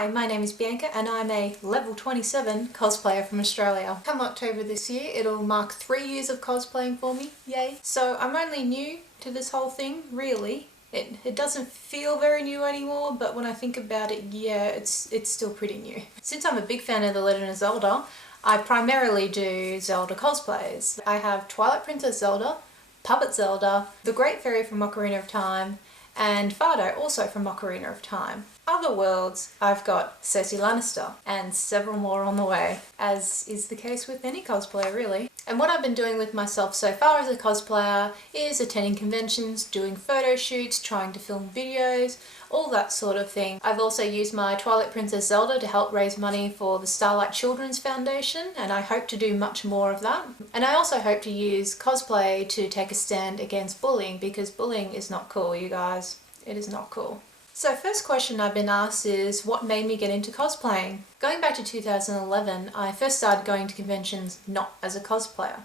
Hi, my name is Bianca and I'm a level 27 cosplayer from Australia. Come October this year, it'll mark 3 years of cosplaying for me, yay. So I'm only new to this whole thing, really. It doesn't feel very new anymore, but when I think about it, yeah, it's still pretty new. Since I'm a big fan of The Legend of Zelda, I primarily do Zelda cosplays. I have Twilight Princess Zelda, Puppet Zelda, the Great Fairy from Ocarina of Time, and Fardo, also from Ocarina of Time. Other worlds, I've got Cersei Lannister, and several more on the way, as is the case with any cosplayer really. And what I've been doing with myself so far as a cosplayer is attending conventions, doing photo shoots, trying to film videos, all that sort of thing. I've also used my Twilight Princess Zelda to help raise money for the Starlight Children's Foundation, and I hope to do much more of that. And I also hope to use cosplay to take a stand against bullying, because bullying is not cool, you guys. It is not cool. So first question I've been asked is, what made me get into cosplaying? Going back to 2011, I first started going to conventions not as a cosplayer.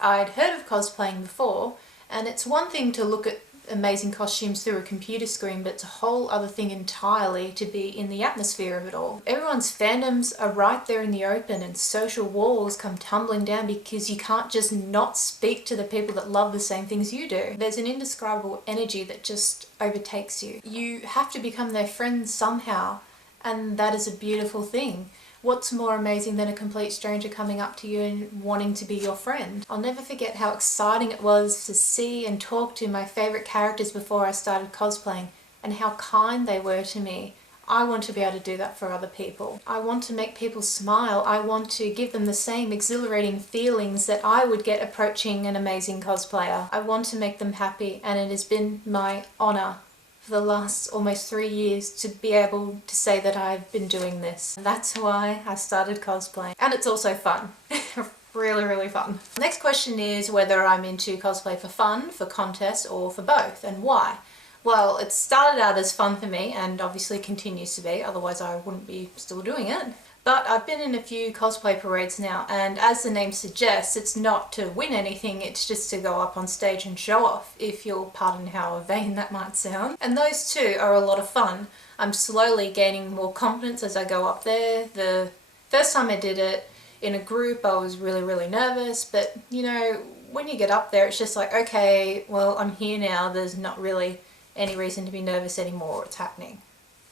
I'd heard of cosplaying before, and it's one thing to look at amazing costumes through a computer screen, but it's a whole other thing entirely to be in the atmosphere of it all. Everyone's fandoms are right there in the open, and social walls come tumbling down because you can't just not speak to the people that love the same things you do. There's an indescribable energy that just overtakes you. You have to become their friends somehow, and that is a beautiful thing. What's more amazing than a complete stranger coming up to you and wanting to be your friend? I'll never forget how exciting it was to see and talk to my favourite characters before I started cosplaying, and how kind they were to me. I want to be able to do that for other people. I want to make people smile. I want to give them the same exhilarating feelings that I would get approaching an amazing cosplayer. I want to make them happy, and it has been my honour for the last almost 3 years to be able to say that I've been doing this. And that's why I started cosplaying. And it's also fun. Really, really fun. Next question is whether I'm into cosplay for fun, for contests, or for both, and why. Well, it started out as fun for me, and obviously continues to be, otherwise I wouldn't be still doing it. But I've been in a few cosplay parades now, and as the name suggests, it's not to win anything, it's just to go up on stage and show off, if you'll pardon how vain that might sound. And those too are a lot of fun. I'm slowly gaining more confidence as I go up there. The first time I did it in a group, I was really, really nervous, but you know, when you get up there, it's just like, okay, well, I'm here now, there's not really any reason to be nervous anymore, it's happening.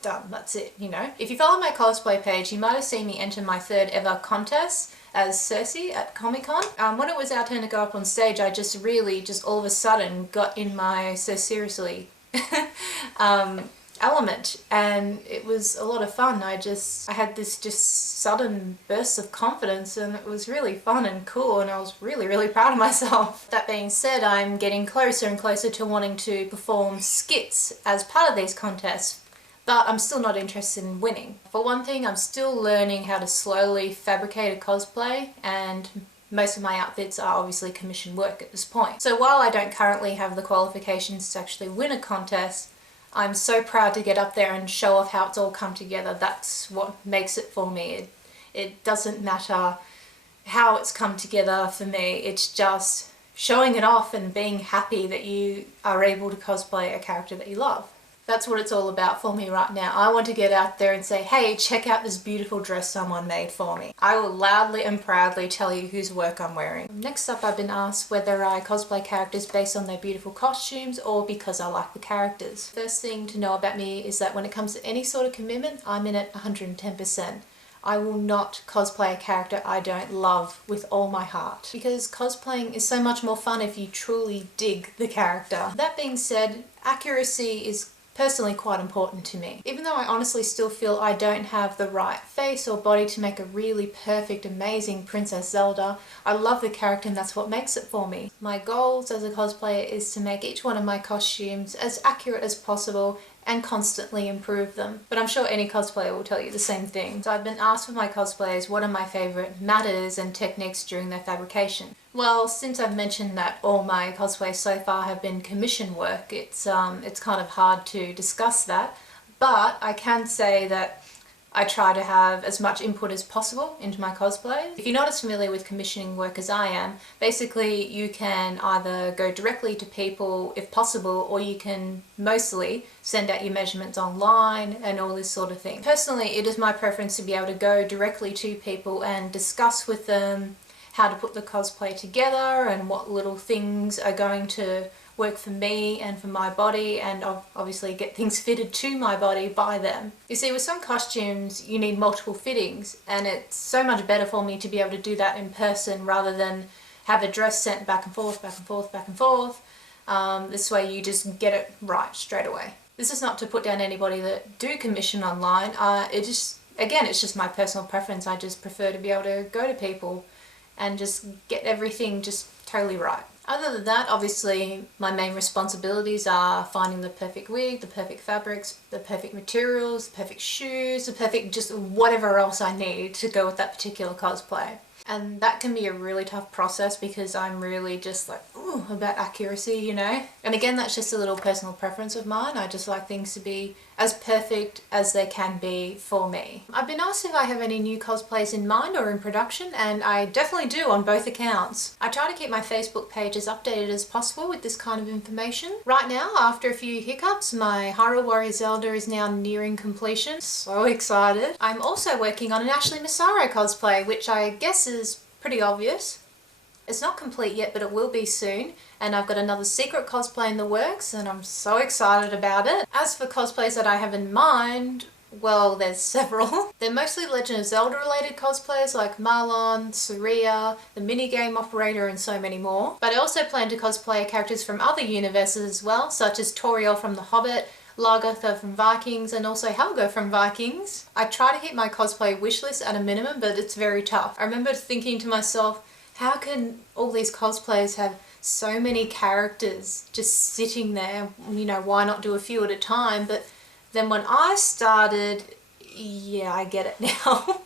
Done, that's it, you know. If you follow my cosplay page, you might have seen me enter my 3rd ever contest as Cersei at Comic-Con. When it was our turn to go up on stage, I just really, all of a sudden got in my so seriously element, and it was a lot of fun. I had this just sudden burst of confidence, and it was really fun and cool, and I was really, really proud of myself. That being said, I'm getting closer and closer to wanting to perform skits as part of these contests, but I'm still not interested in winning. For one thing, I'm still learning how to slowly fabricate a cosplay, and most of my outfits are obviously commission work at this point. So while I don't currently have the qualifications to actually win a contest, I'm so proud to get up there and show off how it's all come together. That's what makes it for me. It doesn't matter how it's come together for me, it's just showing it off and being happy that you are able to cosplay a character that you love. That's what it's all about for me right now. I want to get out there and say, hey, check out this beautiful dress someone made for me. I will loudly and proudly tell you whose work I'm wearing. Next up, I've been asked whether I cosplay characters based on their beautiful costumes or because I like the characters. First thing to know about me is that when it comes to any sort of commitment, I'm in it 110%. I will not cosplay a character I don't love with all my heart, because cosplaying is so much more fun if you truly dig the character. That being said, accuracy is personally quite important to me. Even though I honestly still feel I don't have the right face or body to make a really perfect, amazing Princess Zelda, I love the character and that's what makes it for me. My goals as a cosplayer is to make each one of my costumes as accurate as possible and constantly improve them. But I'm sure any cosplayer will tell you the same thing. So I've been asked for my cosplayers what are my favourite matters and techniques during their fabrication. Well, since I've mentioned that all my cosplays so far have been commission work, it's kind of hard to discuss that, but I can say that I try to have as much input as possible into my cosplays. If you're not as familiar with commissioning work as I am, basically you can either go directly to people if possible, or you can mostly send out your measurements online and all this sort of thing. Personally, it is my preference to be able to go directly to people and discuss with them how to put the cosplay together and what little things are going to work for me and for my body, and obviously get things fitted to my body by them. You see, with some costumes you need multiple fittings, and it's so much better for me to be able to do that in person rather than have a dress sent back and forth, back and forth, back and forth. This way you just get it right straight away. This is not to put down anybody that do commission online. Again, it's just my personal preference. I just prefer to be able to go to people and just get everything just totally right. Other than that, obviously my main responsibilities are finding the perfect wig, the perfect fabrics, the perfect materials, the perfect shoes, the perfect just whatever else I need to go with that particular cosplay. And that can be a really tough process because I'm really just like, ooh, about accuracy, you know? And again, that's just a little personal preference of mine. I just like things to be as perfect as they can be for me. I've been asked if I have any new cosplays in mind or in production, and I definitely do on both accounts. I try to keep my Facebook page as updated as possible with this kind of information. Right now, after a few hiccups, my Hyrule Warrior Zelda is now nearing completion. So excited. I'm also working on an Ashley Massaro cosplay, which I guess is pretty obvious. It's not complete yet, but it will be soon. And I've got another secret cosplay in the works, and I'm so excited about it. As for cosplays that I have in mind, well, there's several. They're mostly Legend of Zelda related cosplays like Marlon, Saria, the minigame operator, and so many more. But I also plan to cosplay characters from other universes as well, such as Toriel from The Hobbit, Lagertha from Vikings, and also Helga from Vikings. I try to hit my cosplay wishlist at a minimum, but it's very tough. I remember thinking to myself, how can all these cosplayers have so many characters just sitting there? You know, why not do a few at a time? But then when I started, yeah, I get it now.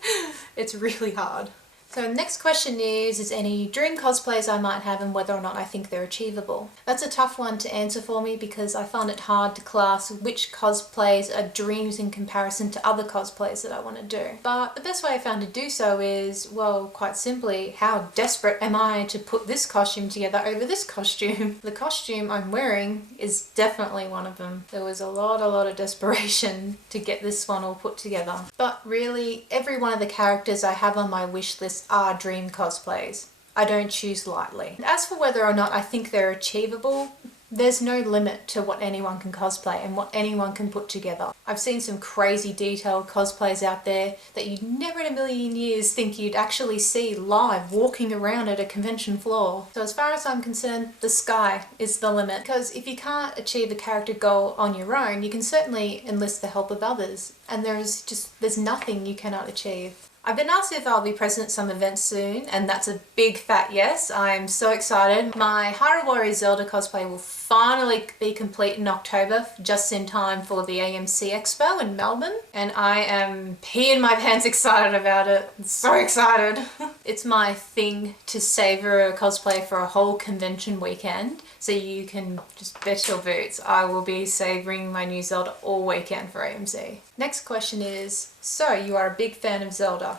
It's really hard. So next question is any dream cosplays I might have and whether or not I think they're achievable. That's a tough one to answer for me because I find it hard to class which cosplays are dreams in comparison to other cosplays that I want to do. But the best way I found to do so is, well, quite simply, how desperate am I to put this costume together over this costume? The costume I'm wearing is definitely one of them. There was a lot of desperation to get this one all put together. But really, every one of the characters I have on my wish list are dream cosplays. I don't choose lightly. As for whether or not I think they're achievable, there's no limit to what anyone can cosplay and what anyone can put together. I've seen some crazy detailed cosplays out there that you'd never in a million years think you'd actually see live walking around at a convention floor. So as far as I'm concerned, the sky is the limit. Because if you can't achieve a character goal on your own, you can certainly enlist the help of others. And there's nothing you cannot achieve. I've been asked if I'll be present at some events soon, and that's a big fat yes. I'm so excited. My Hyrule Warrior Zelda cosplay will finally be complete in October, just in time for the AMC Expo in Melbourne, and I am peeing my pants excited about it. I'm so excited. It's my thing to savor a cosplay for a whole convention weekend, so you can just bet your boots I will be savoring my new Zelda all weekend for AMC. Next question is, so you are a big fan of Zelda?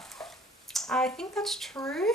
I think that's true.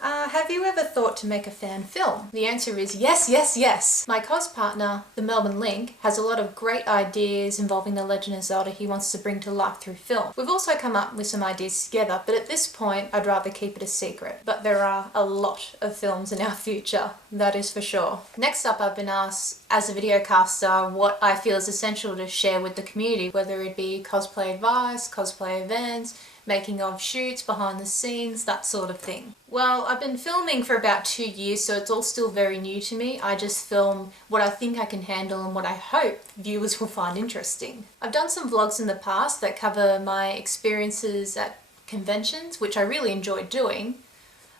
Have you ever thought to make a fan film? The answer is yes, yes, yes. My cos partner, the Melbourne Link, has a lot of great ideas involving the Legend of Zelda he wants to bring to life through film. We've also come up with some ideas together, but at this point I'd rather keep it a secret. But there are a lot of films in our future, that is for sure. Next up, I've been asked, as a videocaster, what I feel is essential to share with the community, whether it be cosplay advice, cosplay events, making of shoots, behind the scenes, that sort of thing. Well, I've been filming for about 2 years, so it's all still very new to me. I just film what I think I can handle and what I hope viewers will find interesting. I've done some vlogs in the past that cover my experiences at conventions, which I really enjoy doing.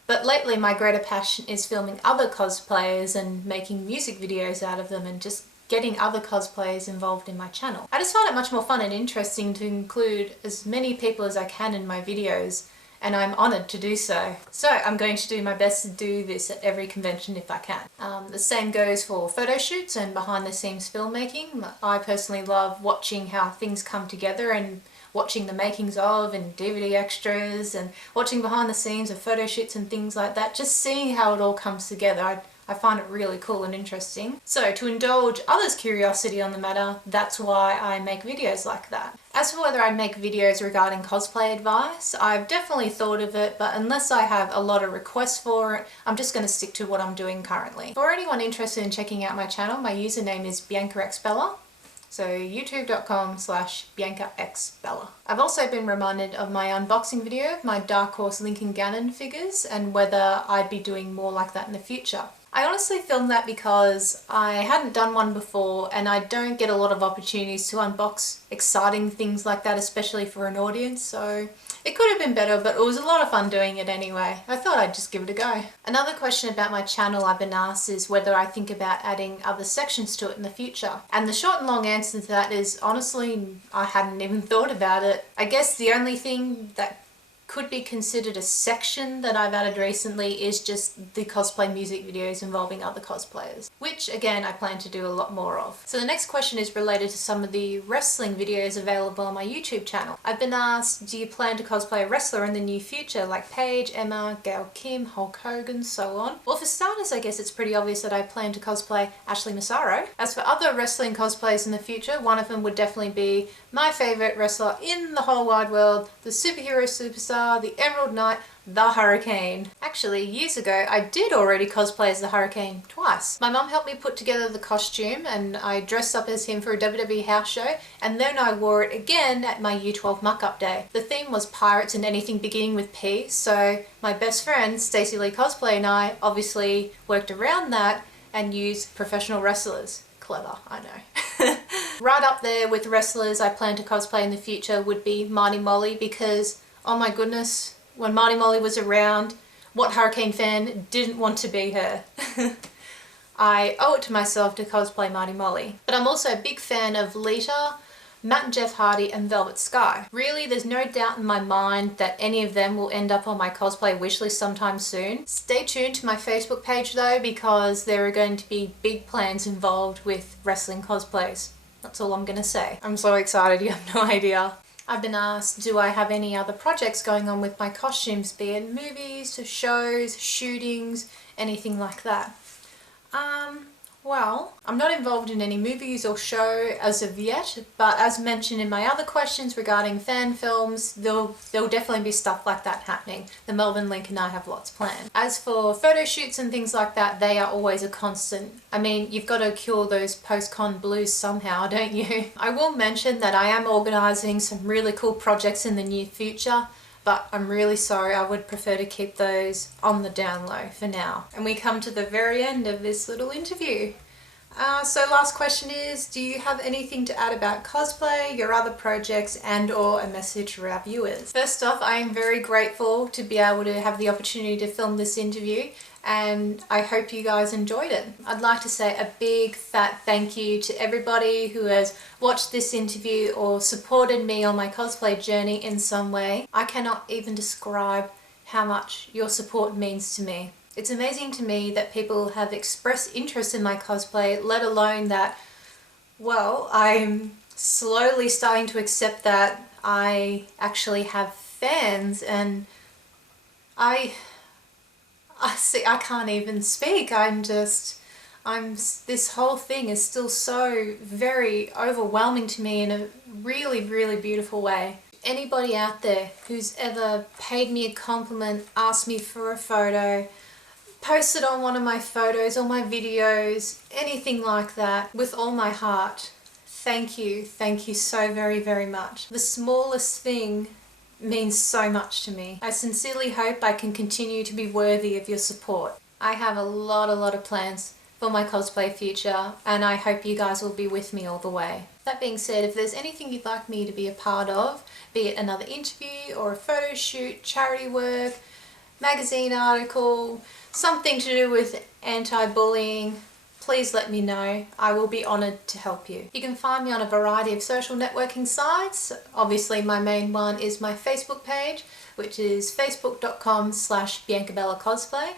But lately my greater passion is filming other cosplayers and making music videos out of them and just getting other cosplayers involved in my channel. I just find it much more fun and interesting to include as many people as I can in my videos, and I'm honoured to do so. So I'm going to do my best to do this at every convention if I can. The same goes for photo shoots and behind the scenes filmmaking. I personally love watching how things come together and watching the makings of and DVD extras and watching behind the scenes of photo shoots and things like that, just seeing how it all comes together, I find it really cool and interesting. So to indulge others' curiosity on the matter, that's why I make videos like that. As for whether I make videos regarding cosplay advice, I've definitely thought of it, but unless I have a lot of requests for it, I'm just going to stick to what I'm doing currently. For anyone interested in checking out my channel, my username is BiancaXBella. So youtube.com/BiancaXBella. I've also been reminded of my unboxing video of my Dark Horse Lincoln Gannon figures and whether I'd be doing more like that in the future. I honestly filmed that because I hadn't done one before and I don't get a lot of opportunities to unbox exciting things like that, especially for an audience, so it could have been better, but it was a lot of fun doing it anyway. I thought I'd just give it a go. Another question about my channel I've been asked is whether I think about adding other sections to it in the future. And the short and long answer to that is honestly, I hadn't even thought about it. I guess the only thing that could be considered a section that I've added recently is just the cosplay music videos involving other cosplayers, which again I plan to do a lot more of. So the next question is related to some of the wrestling videos available on my YouTube channel. I've been asked, do you plan to cosplay a wrestler in the near future like Paige, Emma, Gail Kim, Hulk Hogan, so on? Well, for starters, I guess it's pretty obvious that I plan to cosplay Ashley Massaro. As for other wrestling cosplays in the future, one of them would definitely be my favourite wrestler in the whole wide world, the superhero superstar, the Emerald Knight, the Hurricane. Actually, years ago, I did already cosplay as the Hurricane twice. My mum helped me put together the costume and I dressed up as him for a WWE house show, and then I wore it again at my Year 12 muck-up day. The theme was pirates and anything beginning with P, so my best friend, Stacey Lee Cosplay, and I obviously worked around that and used professional wrestlers. Clever, I know. Right up there with wrestlers I plan to cosplay in the future would be Marty Molly, because oh my goodness, when Marty Molly was around, what Hurricane fan didn't want to be her? I owe it to myself to cosplay Marty Molly. But I'm also a big fan of Lita, Matt and Jeff Hardy, and Velvet Sky. Really, there's no doubt in my mind that any of them will end up on my cosplay wishlist sometime soon. Stay tuned to my Facebook page though, because there are going to be big plans involved with wrestling cosplays. That's all I'm gonna say. I'm so excited, you have no idea. I've been asked, do I have any other projects going on with my costumes, be it movies, shows, shootings, anything like that? Well, I'm not involved in any movies or show as of yet, but as mentioned in my other questions regarding fan films, there'll definitely be stuff like that happening. The Melbourne Link and I have lots planned. As for photo shoots and things like that, they are always a constant. I mean, you've got to cure those post-con blues somehow, don't you? I will mention that I am organising some really cool projects in the near future, but I'm really sorry, I would prefer to keep those on the down low for now. And we come to the very end of this little interview. So last question is, do you have anything to add about cosplay, your other projects, and or a message for our viewers? First off, I am very grateful to be able to have the opportunity to film this interview, and I hope you guys enjoyed it. I'd like to say a big fat thank you to everybody who has watched this interview or supported me on my cosplay journey in some way. I cannot even describe how much your support means to me. It's amazing to me that people have expressed interest in my cosplay, let alone that, well, I'm slowly starting to accept that I actually have fans, and I can't even speak. this whole thing is still so very overwhelming to me in a really, really beautiful way. Anybody out there who's ever paid me a compliment, asked me for a photo, posted on one of my photos or my videos, anything like that, with all my heart, thank you so very, very much. The smallest thing means so much to me. I sincerely hope I can continue to be worthy of your support. I have a lot of plans for my cosplay future, and I hope you guys will be with me all the way. That being said, if there's anything you'd like me to be a part of, be it another interview or a photo shoot, charity work, magazine article, something to do with anti-bullying, please let me know. I will be honoured to help you. You can find me on a variety of social networking sites. Obviously my main one is my Facebook page, which is facebook.com/BiancaBellaCosplay.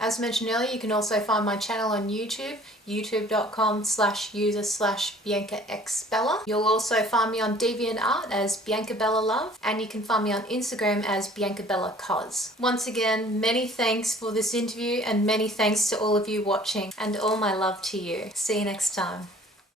As mentioned earlier, you can also find my channel on YouTube, youtube.com/user/BiancaXBella. You'll also find me on DeviantArt as Bianca Bella Love, and you can find me on Instagram as Bianca Bella Cos. Once again, many thanks for this interview and many thanks to all of you watching, and all my love to you. See you next time.